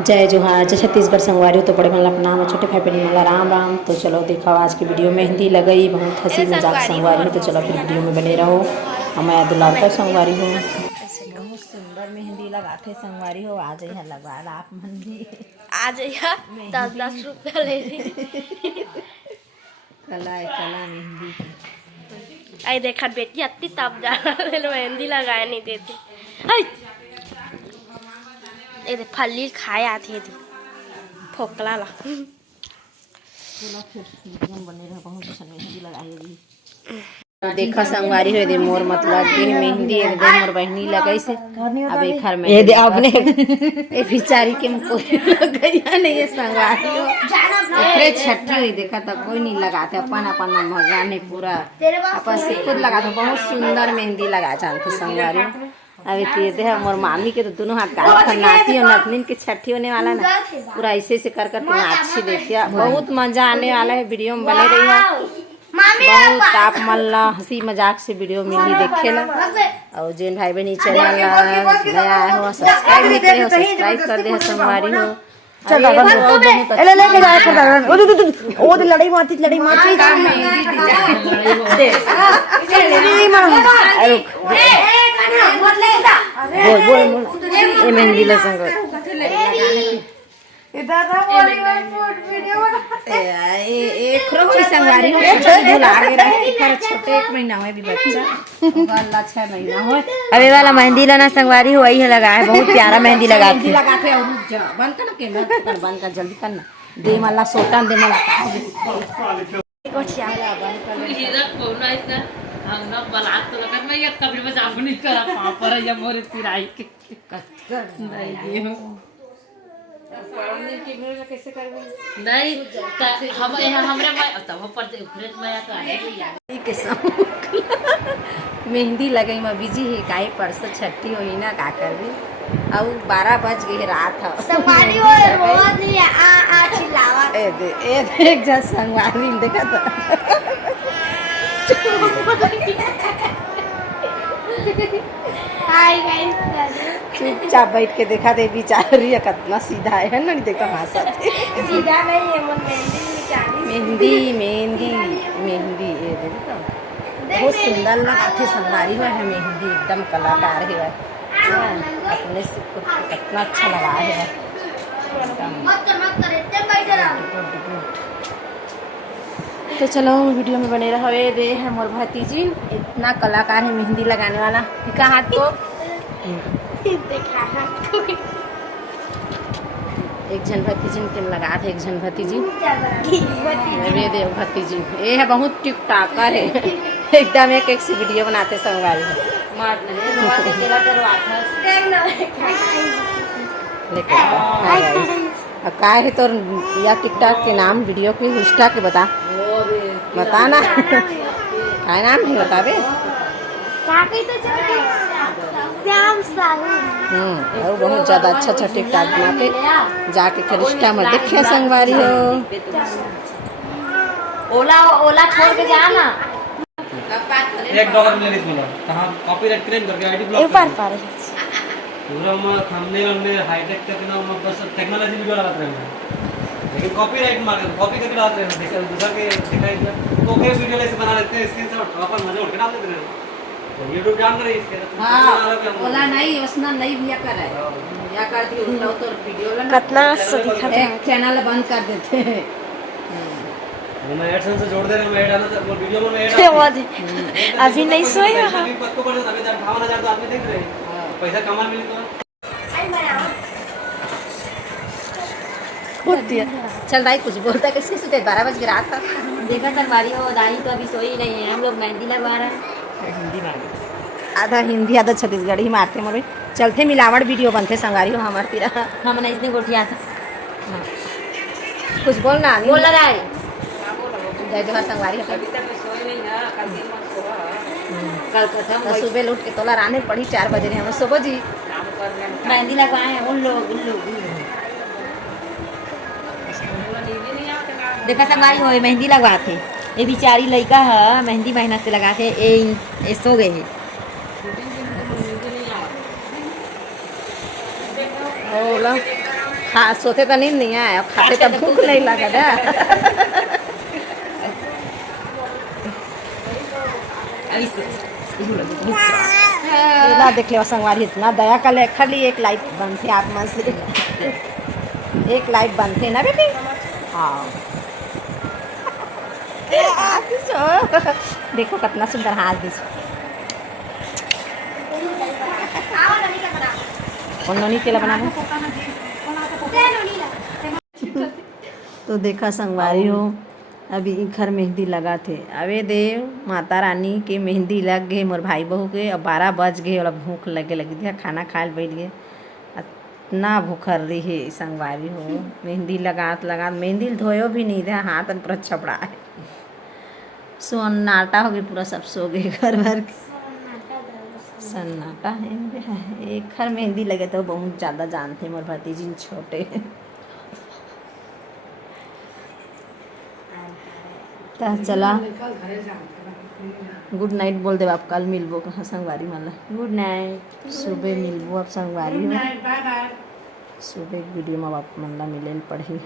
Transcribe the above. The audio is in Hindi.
जय जोहार जय छत्तीसगढ़ संगवारी हो तो बड़े मन अपना नाम छोटे भाई बहनी मला राम राम। तो चलो देखा आज की वीडियो मेहंदी लगई बहुत हंसी मजाक संगवारी हो तो चलो फिर वीडियो में बने रहो। और मैं दुलारता संगवारी हो बहुत सुंदर मेहंदी लगाते संगवारी हो आज यहाँ लगवा आप मन भी आज यहाँ 10-10 रुपया ले रही कला मेहंदी आई देखा बेटी अति तब जा मेहंदी लगाया नहीं देती ये फली खाए आती है फोकला ला बने रहे बहुत अच्छा मेहंदी लगाई देखा संगवारी हो दे मोर मतलब के मेहंदी दे मोर बहनी लगाई से अब एक घर में ये दे अपने ए बिचारी के गया नहीं ये संगवारी हो इतने छठी हुई देखा तो कोई नहीं लगाते अपन अपन मजा नहीं पूरा अपन से खुद लगाते बहुत सुंदर मेहंदी लगा जानते संगवारी अभी ये दे मोर मामी के तो दोनों हाथ काट नाती और नतनीन के छठी होने वाला ना पूरा ऐसे से कर कर नाची देखिए बहुत मजा आने वाला है वीडियो में बने रही है बहुत आप मल्ला हंसी मजाक से वीडियो मिली देखे ला और जिन भाई बहनी चैनल नया आया हो सब्सक्राइब नहीं करे हो सब्सक्राइब कर दे संगवारी हो चल ले लेके जाए फिर ओ तो लड़ाई मारती बोल ये मेहंदी ला संग संगवारी छोटे 1 महीना हुए भी बच्चा 6 महीना हुए अबे वाला मेहंदी लाना संगवारी हो वही लगा है बहुत प्यारा मेहंदी लगाते बंद कर जल्दी करना दे मला सोटा दे मला नहीं हम हमरे तब पर फ्रेश माया तो आए के मेहंदी लगई में बिजी है काहे परसों छठी होई ना का करबी अब 12 बज गई रात है संगवारी हो रोज नहीं आ चिल्लावा ए देख जा संगवारी देखा तो हाय गाइस चुपचाप बैठ के देखा दे बेचारी कितना सीधा है ना नहीं देखता हंसा सीधा नहीं है वो मेहंदी मेहंदी मेहंदी ये देखो बहुत सुंदर लगाते संगवारी हुआ है मेहंदी एकदम कलाकार है अपने से कितना अच्छा लगा है तो चलो वीडियो में बने रहो दे है मोर भतीजी इतना कलाकार है मेहंदी लगाने वाला दिखा हाथ को एक जन भतीजी के लगा थे एक जन भतीजी दे भतीजी ये है बहुत टिकटॉकर है एकदम एक सी वीडियो बनाते संगवारी का है तो या टिकटॉक के नाम वीडियो के इंस्टा के बता ना क्या नाम है बता बे और बहुत ज्यादा अच्छा टिकटॉक बनाते जाके खरिश्ता में देखिए संगवारी हो ओला छोड़ के जा ना $1 मिले इसमें कहां कॉपीराइट क्लेम करके आईडी ब्लॉक पार पूरा में थंबनेल में हाईटेक करके ना मैं बस टेक्नोलॉजी वीडियो लगाते हैं लेकिन कॉपीराइट मार कॉपी करके डालते हैं देखा दूसरा के दिखाई तो के वीडियो ऐसे बना लेते हैं स्क्रीनशॉट अपन मजे उड़ के डाल देते हैं तो यूट्यूब जान रही इसके हां बोला नहीं उसना नहीं भैया कर रहा है या कर दी उठाओ तो वीडियो कितना दिखा एक चैनल बंद कर देते हैं मैं एडसेंस से जोड़ दे रहा हूं मैं ऐड आना वो वीडियो में ऐड अभी नहीं सोया पत्तो पर अभी 58,000 तो आदमी देख रहे हैं पैसा कमा मिली तो चल दाई कुछ बोलता कैसे से 12 बज के रात था देखा संगवारी हो दाई तो अभी सोई नहीं है हम लोग मेहंदी लगवा रहे हैं हिंदी में आधा हिंदी आधा छत्तीसगढ़ी मारते मोरे चलते मिलावट वीडियो बनते संगवारी हो हमारे तीरा हमने इसने गोठिया था कुछ बोलना बोल रहा है जय जोहार संगवारी हो कल खत्म तो सुबह उठ के तोला राने पड़ी 4 बजे रहे हम सुबह जी मेहंदी लगवाए हैं उन लोग देखा संगवारी हो मेहंदी लगवाते ये बेचारी लड़का है मेहंदी मेहनत से लगाते ये सो गए है ओला खा सोते तो नींद नहीं आया, खाते तो भूख नहीं लगा ना। ना देख ले संगवारी इतना दया कर ले, खाली एक लाइट बंद थे आप मन से, एक लाइट बंद थे ना बेटी। हाँ देखो कितना सुंदर हाथ दीजिए। नोनी केला बना तो देखा संगवारी हो, अभी घर मेहंदी लगा थे। अबे देव माता रानी के मेहंदी लग गए मोर भाई बहू के। अब 12 बज गए और भूख लगे लगी थी, खाना खाए बैठ गए। इतना भूखर रही है संगवारी हो, मेहंदी लगा मेहंदी धोयो भी नहीं था, हाथ पूरा छपड़ा है। सन्नाटा हो गया पूरा, सब सो गए घर भर के, सन्नाटा है। एक घर मेहंदी लगे तो बहुत ज़्यादा जानते मोर भतीजी छोटे। तो चला गुड नाइट बोल दे आप, कल मिलबो कहाँ संगवारी माला। Good night. सुबह मिलबो अब संगवारी हो, सुबह वीडियो में बाप माला मिले पढ़ी।